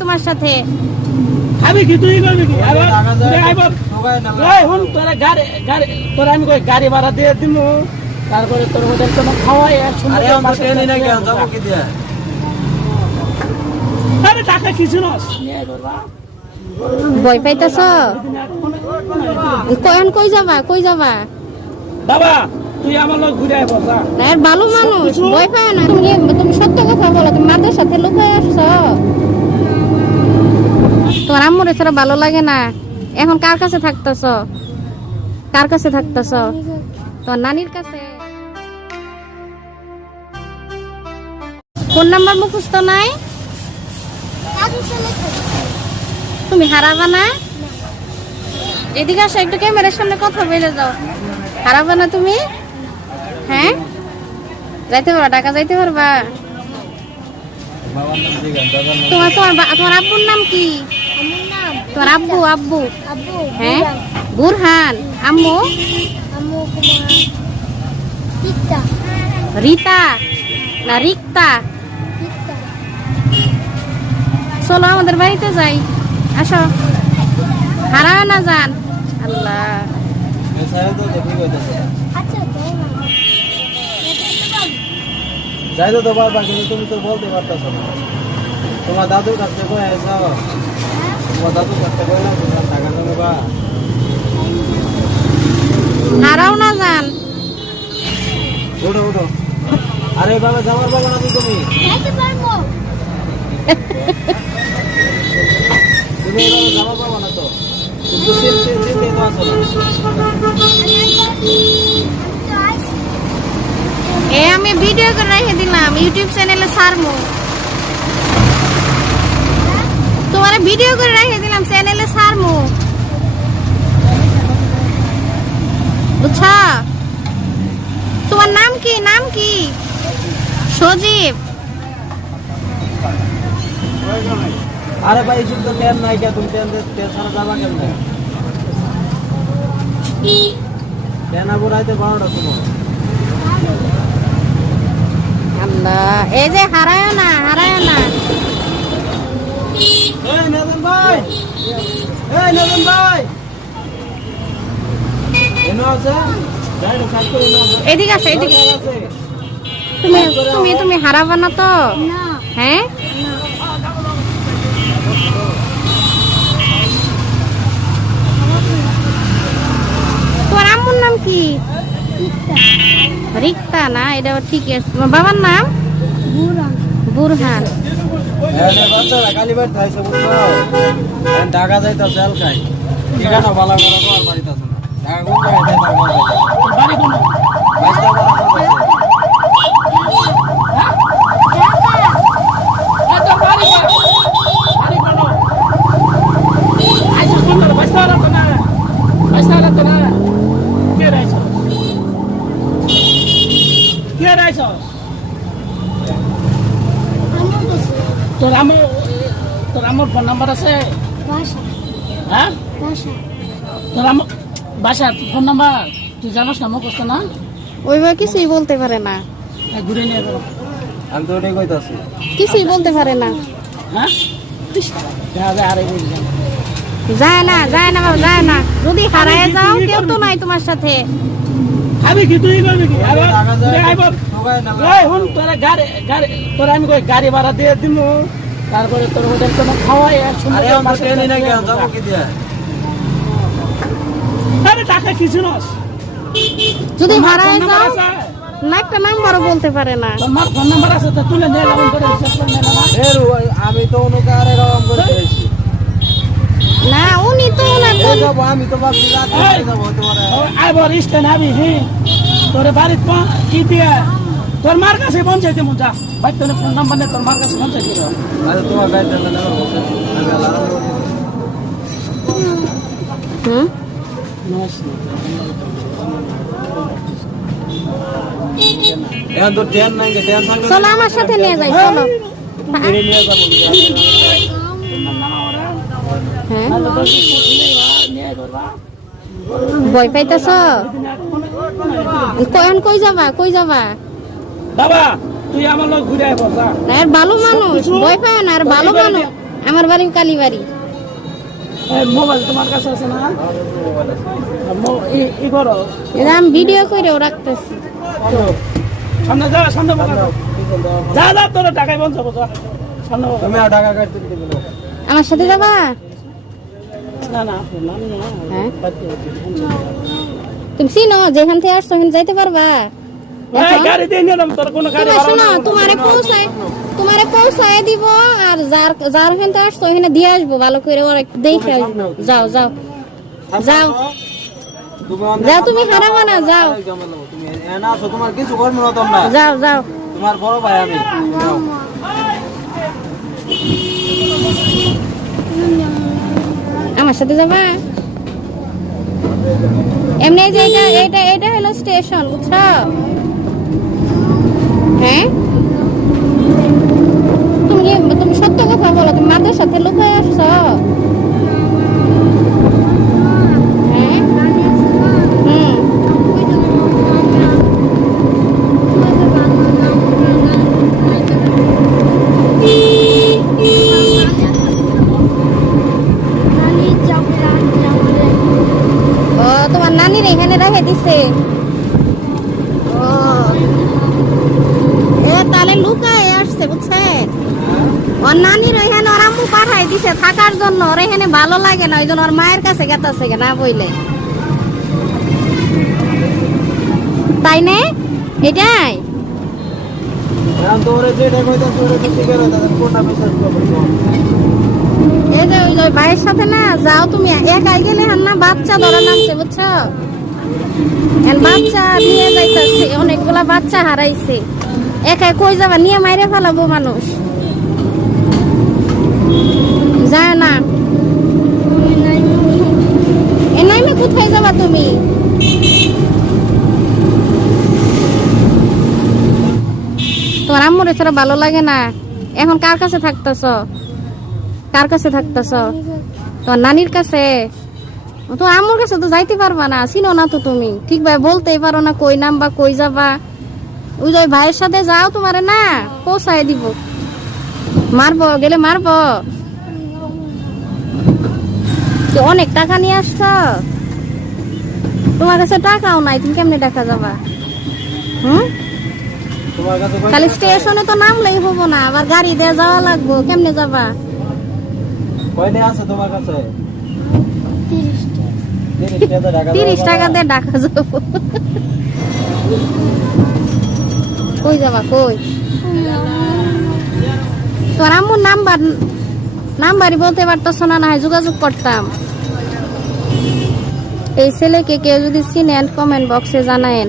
তোমার সাথে। আমি কি তুই করবি কি তোরা তোরা আমি কই গাড়ি ভাড়া দিয়ে দিব তারপরে তোর হোটেল কোনো খাওয়াই আরে টাকা কিছু নস ভয় পাইতেছ? কই যাবা কই যাবা? বাবা তুই আমার লোক ঘুরে আয় বসা। ভালো মানুষ ভয় পায় না। তুমি সত্য কথা বলো, তুমি মাদের সাথে লুকায় আসছো। তোমার আম্মুর ছাড়া ভালো লাগে না। এখন কার কাছে থাকতেছ? কার কাছে থাকতেছ? তোমার নানির কাছে। ফোন নাম্বার মুখস্থ নাই? তুমি হারাবা না? এদিকে আসো, একটু ক্যামেরার সামনে কথা বলে যাও। হারাবা না তুমি? হ্যাঁ, যাইতে পারবা? ঢাকা যাইতে পারবা? তোমার তোমার তোমার আব্বুর নাম কি? তোমার আব্বু আব্বু হ্যাঁ বুরহান। আম্মু রিতা না রিক্তা? চলো আমাদের বাড়িতে যাই, আসো। হারাও না যান। আল্লাহ যাই তো পারবা, কিন্তু তুমি তো বলতে পারতেছ না। তোমার দাদুর কাছে কই আইছো? তোমার দাদুর কাছে কই না তোমার টাকা নেবা? হারাও না যান। উঠো উঠো। আরে বাবা যাওয়ার বাবা না তুমি তুমি এভাবে যাওয়ার বাবা না তো। তুমি তো চিনতে তো আসো না। আমি ভিডিও করে রেখে দিলাম, ইউটিউব চ্যানেলে ছাড়বো। তোমার ভিডিও করে রেখে দিলাম, চ্যানেলে ছাড়বো, বুঝছা? তোমার নাম কি? নাম কি? সজীব। আরে ভাই শুধু তো ট্রেন নাই, তুমি ট্রেন ছাড়া যাবা কেমনে? ট্রেন আবার আইতে 12টা সময়। আল্লাহ, এই যে হারায় না, হারায় না। এই নদন ভাই, এই নদন ভাই, এনো আছে? যাইরো কাজ করে নাও। এদিকে আসো, এদিকে। তুমি তুমি তুমি হারাবা না তো? হ্যাঁ, তোমার আম্মুর নাম কি? রিক্তা না? এটা ঠিকই আছে। তোমার বাবার নাম? বুরহান। বাচ্চারা কালীবাড়ি থাইছে বুঝছো? ঢাকা যাইতে জেল খাই। ঠিকানা ভালো করে কর বাড়িতে আছে না। ঢাকা কোন জায়গায় যাইতে বাড়ি কোন? বাইশটা বড় আছে। তোর আমার ফোন নাম্বার আছে? হ্যাঁ, তোর আমার বাসার ফোন নাম্বার তুই জানোস না? মুখস্থ না? ওইভাবে কিছুই বলতে পারে না। ঘুরে নিয়ে যাবো। আমি তো ওটাই কইতাছি। কিছুই বলতে পারে না। হ্যাঁ, আরে যায় না, যায় না বাবা, যায় না। যদি হারায় যাও, কেউ তো নাই তোমার সাথে। আমি কি তুই করবি কি? তোরা তোরা আমি কই গাড়ি ভাড়া দিয়ে দিব তারপরে তোর হোটেল কোনো খাওয়াই আরে টাকা কিছু নস। যদি হারায় যাও, না একটা নাম্বারও বলতে পারে না। তোমার ফোন নাম্বার আছে তো তুলে নিয়ে যাবেন করে আমি তো অনুকে আরে রকম করে দিয়েছি না। উনি তো আমি তো ভাবছি রাতে যাবো তোমার আইবার স্ট্যান্ড আবি হি তোর বাড়ির কি দিয়া তোর মার কাছে পৌঁছাইতে মন যা ভাই। তোর ফোন নাম্বার নেই, তোর মার কাছে পৌঁছাই দিও। আরে তোমার গাড়ি চালানো আমি আলাদা এখন তো ট্রেন নাই, ট্রেন থাকলে চলো আমার সাথে নিয়ে যাই, চলো। ঘুরে নিয়ে যাবো। হ্যাঁ, ভয় পাইতেছ? কই যাবা কই যাবা? বাবা তুই আমার লোক ঘুরে আয় বসা। ভালো মানুষ ভয় পায় না। আর ভালো মানুষ, আমার বাড়ি কালীবাড়ি। এই মোবাইল তোমার কাছে আছে না? ই করো, এটা আমি ভিডিও করেও রাখতেছি। সামনে যা, সামনে বলো। যা যা, তোর টাকায় পৌঁছাবো, যা সামনে বলো। তুমি আর টাকা কাটতে দিবে না। আমার সাথে যাবা? না না, আপনি নাম না। হ্যাঁ? বাদ দিয়ে দিন। তুমি চিনো যেখান থেকে আসছো ওখানে যাইতে পারবা? এই গাড়ি দিয়ে নিয়ে যাবো, তোর কোনো গাড়ি তুমি ভাড়া শোনো, না। তোমারে পৌঁছায় দিব, আর যার ওখান থেকে আসছো ওখানে দিয়ে আসবো ভালো করে, ওরা একটু দেখে আসবো। যাও যাও যাও যাও, তুমি হারাবা না, যাও তুমি এনা আসো, তোমার কিছু করবো না তোমরা। যাও যাও। তোমার বড় ভাই আমি। যাও। আমার সাথে যাবা? এমনি যে এটা হলো স্টেশন, বুঝছো? হ্যাঁ, তুমি সত্য কথা বলো, তুমি মাদের সাথে লুকায় আসছো? হ্যাঁ, হুম। ও, তোমার নানির এখানে রেখে দিছে। ও, এ তাহলে লুকায় আসছে, বুঝছে? ওর নানির এখানে ওর আম্মু পাঠাই দিছে থাকার জন্য, ওর এখানে ভালো লাগে না, ওই জন্য ওর মায়ের কাছে গেতাছে না বইলে, তাই না? এটাই এখন তোমরা যেটা কইতাছো ওটা তো ঠিক আছে, তাদের কোনটা বিশ্বাস করবো? এই যে ওই ভাইয়ের সাথে না যাও, তুমি একাই গেলে হান না, বাচ্চা ধরে নামছে, বুঝছো? বাচ্চা নিয়ে যাইতেছে, অনেকগুলা বাচ্চা হারাইছে, একাই কই যাবা, নিয়ে মাইরে ফেলাবো মানুষ, যায় না। এ নাইমে কোথায় যাবা তুমি? তোমার আম্মুর ছাড়া ভালো লাগে না? এখন কার কাছে থাকতেছ? কার কাছে থাকতেছ? তোমার নানির কাছে? তো আম্মুর কাছে তো যাইতে পারবা না, চিনো না তো তুমি, ঠিকভাবে বলতেই পারো না কই নাম বা কই যাবা। ওই যে ভাইয়ের সাথে যাও, তোমারে না পৌঁছায় দিব। মারবো গেলে মারবো। তো অনেক টাকা নিয়ে আসছ, তোমার কাছে টাকাও নাই, তুমি কেমনে টাকা যাবা? হুম, তোমার কাছে খালি স্টেশনে তো নামলেই হবো না, আবার গাড়ি দিয়ে যাওয়া লাগবো, কেমনে যাবা? কয়টা আছে তোমার কাছে? 30 টাকা দিয়ে ঢাকা যাবো। কই যাবা, কই? তোর আম্মুর নাম্বারই বলতে পারতেছ না, না হয় যোগাযোগ করতাম। এই ছেলেকে কেউ যদি চিনেন কমেন্ট বক্সে জানায়েন।